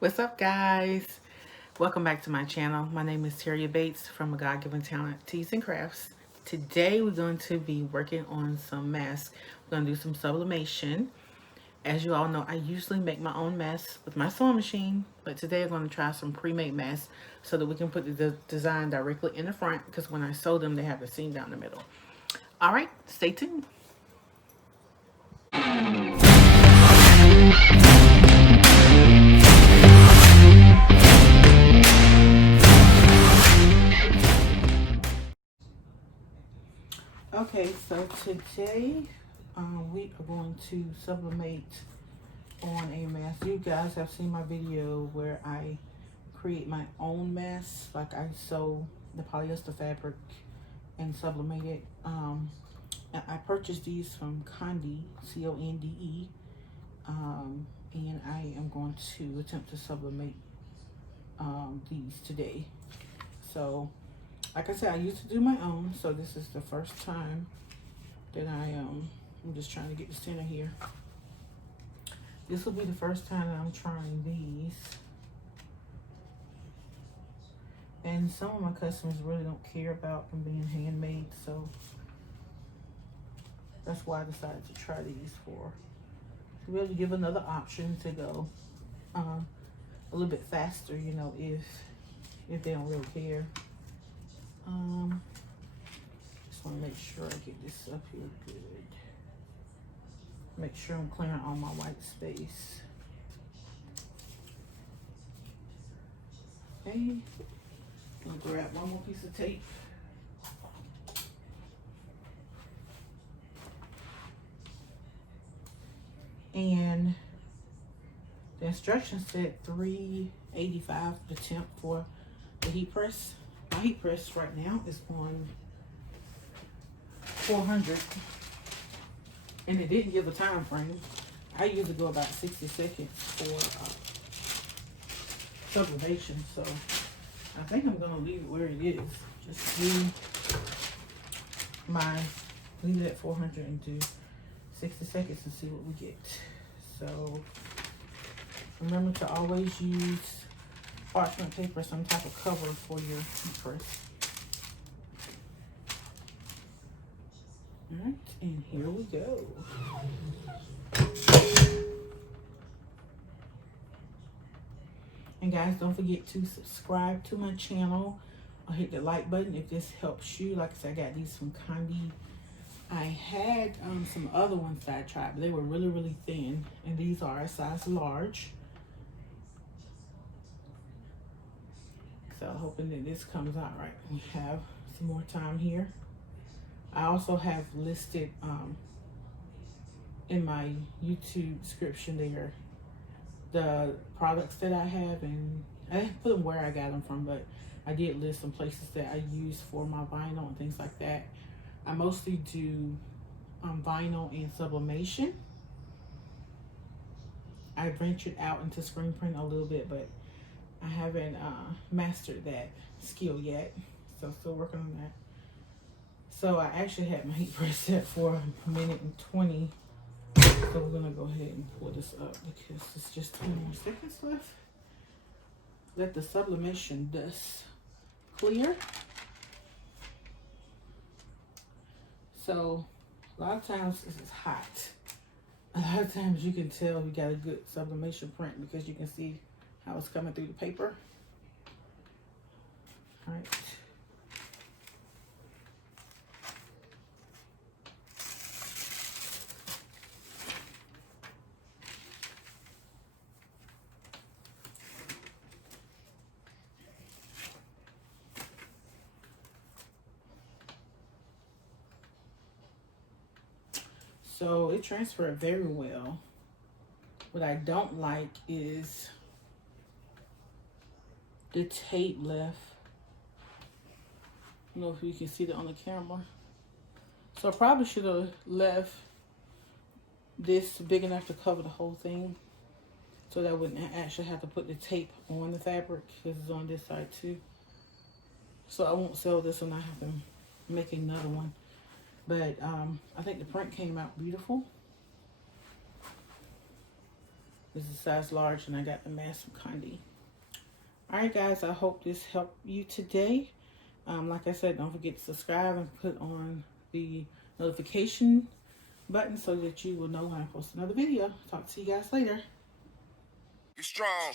What's up, guys? Welcome back to my channel. My name is Terria Bates from A God Given Talent Teas and Crafts. Today we're going to be working on some masks. We're going to do some sublimation. As you all know, I usually make my own masks with my sewing machine, but today I'm going to try some pre-made masks so that we can put the design directly in the front, because when I sew them, they have the seam down the middle. All right, stay tuned. Okay, so today we are going to sublimate on a mask. You guys have seen my video where I create my own mask. Like I sew the polyester fabric and sublimate it. I purchased these from Conde, C-O-N-D-E, and I am going to attempt to sublimate these today. So, like I said, I used to do my own, so this is the first time that I'm just trying to get the center here. This will be the first time that I'm trying these. And some of my customers really don't care about them being handmade, so that's why I decided to try these for. To be able to give another option to go a little bit faster, you know, if they don't really care. Just want to make sure I get this up here good. Make sure I'm clearing all my white space. Okay, I'm gonna grab one more piece of tape. And the instructions said $3.85 the temp for the heat press. My heat press right now is on 400, and it didn't give a time frame. I usually go about 60 seconds for sublimation, so I think I'm gonna leave it where it is. Just leave it at 400 and do 60 seconds and see what we get. So remember to always use parchment paper, some type of cover for your heat press. All right, and here we go. And guys, don't forget to subscribe to my channel or hit the like button if this helps you. Like I said, I got these from Conde. I had some other ones that I tried, but they were really, really thin. And these are a size large. So hoping that this comes out right. We have some more time here. I also have listed in my YouTube description there the products that I have, and I didn't put them where I got them from, but I did list some places that I use for my vinyl and things like that. I mostly do vinyl and sublimation. I ventured out into screen print a little bit, but I haven't mastered that skill yet, so still working on that. So I actually had my heat press set for 1:20. So we're gonna go ahead and pull this up because it's just 20 more seconds left. Let the sublimation dust clear. So a lot of times this is hot. A lot of times you can tell you got a good sublimation print because you can see how it's coming through the paper. All right. So it transferred very well. What I don't like is the tape left. I don't know if you can see that on the camera. So I probably should have left this big enough to cover the whole thing, so that I wouldn't actually have to put the tape on the fabric, because it's on this side too. So I won't sell this one. I have to make another one. But I think the print came out beautiful. This is size large, and I got the mask from Conde. Alright guys, I hope this helped you today. Like I said, don't forget to subscribe and put on the notification button so that you will know when I post another video. Talk to you guys later. You're strong.